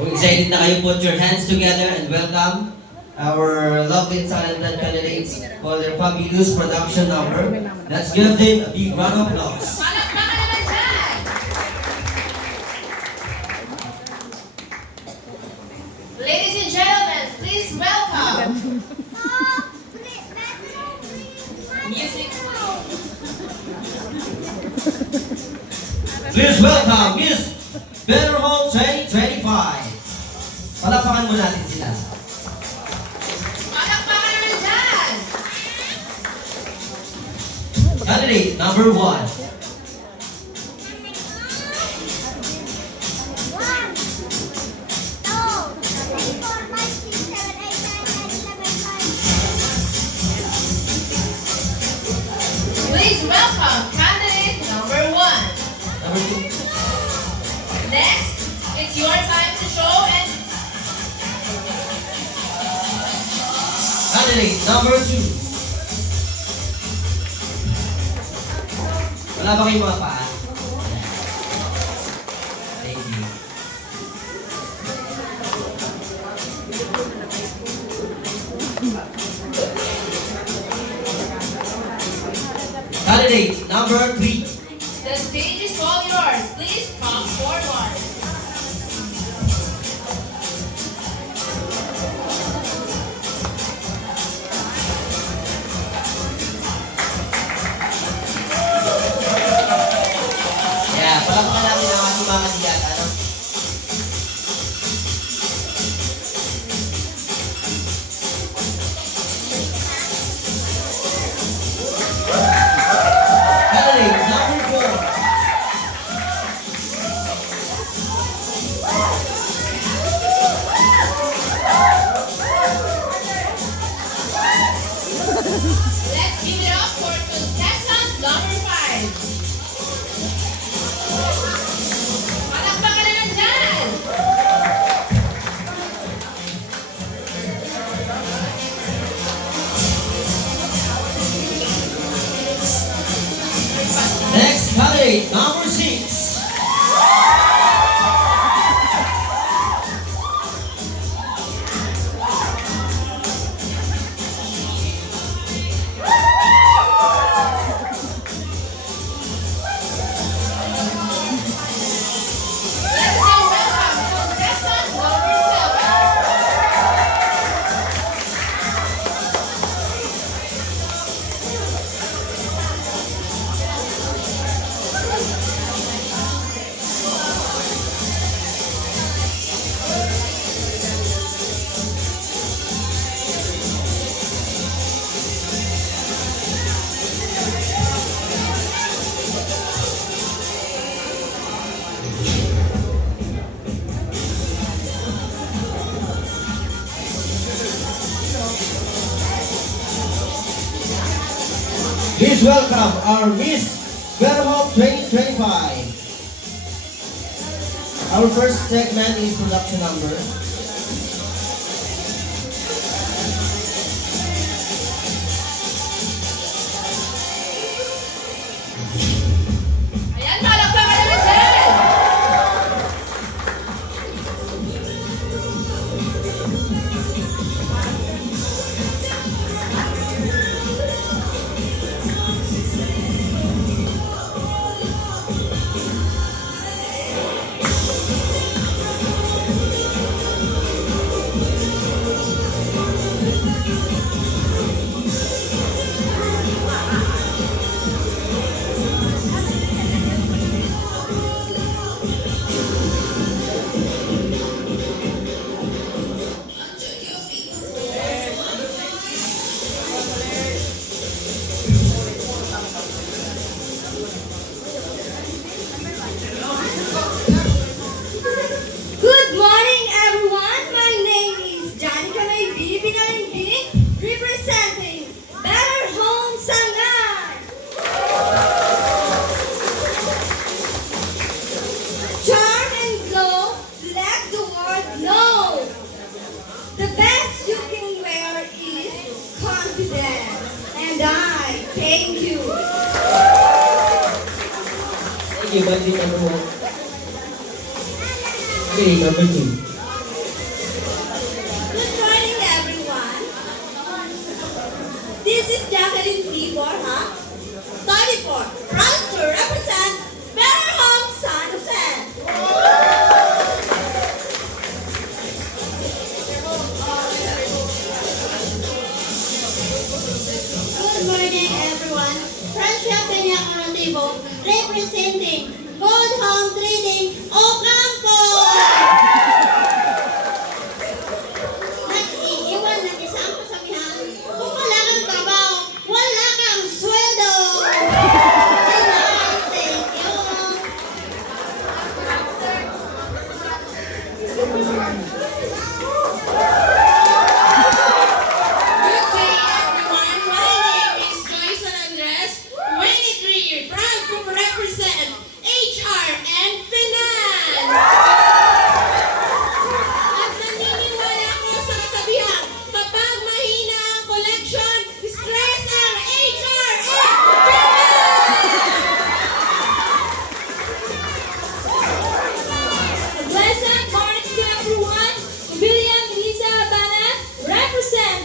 Kung excited na kayo, put your hands together and welcome our lovely and talented candidates for their fabulous production number. Let's give them a big round of applause. Palakpakan naman dyan! Ladies and gentlemen, please welcome music. Please welcome Miss Better Home 2025. Palakpakan mo natin sila. Palakpakan naman dyan! Candidate number 1. Please welcome candidate number 1. Number 2. Next, it's your time to show and Candidate number 2. Wala ba kayong mga paa? Thank you. Candidate number 3. the stage is all yours. Please come forward. Yeah, palakpakan natin ang ating mga kandidata, no? Candidate number 4. Let's give it up for contestant number 5. Palakpakan naman dyan! Next candidate number 6. Let's say welcome contestant number 7. Please welcome our Miss Better Home 2025. Our first segment is production number. Ayan, palakpakan naman dyan! Good morning, everyone. My name is Janica May Binalingking, representing Better Home Sangay. Charm and glow, let the world know. The best you can wear is confidence, and I thank you. Thank you, candidate number 1. Okay, number 2.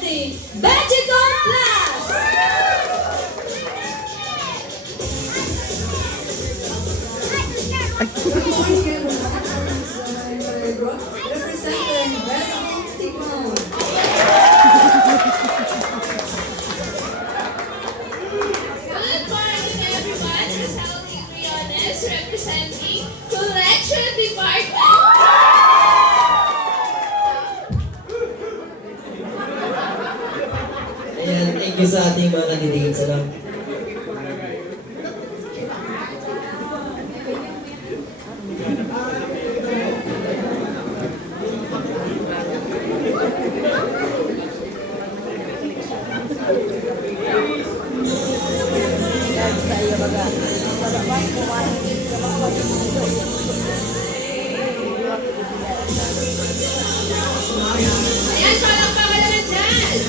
presenting Vegeton Plus. Good morning, everyone. Representing Vegeton Tignon. Good morning, everyone. Rosalie Briones representing Collection Department. Ayan, thank you sa ating mga candidates. Ano? Ayan, palakpakan naman dyan.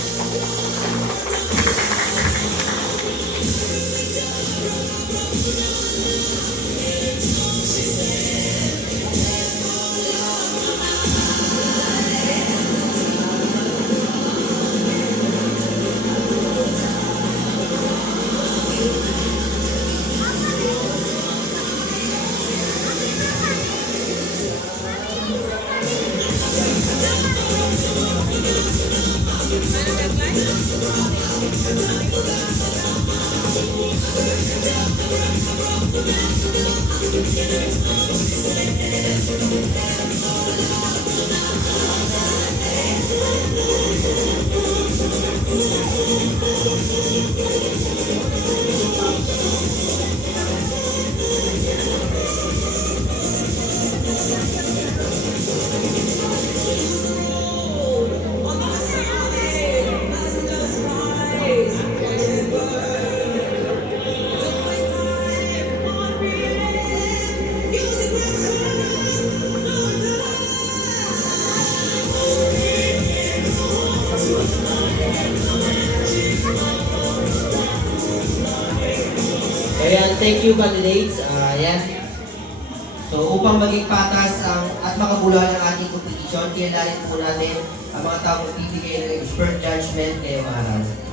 Ayan, thank you candidates. Ayan. So upang maging patas at makabuluhan ang ating competition, kilalanin po natin ang mga taong bibigay ng expert judgment ngayong araw.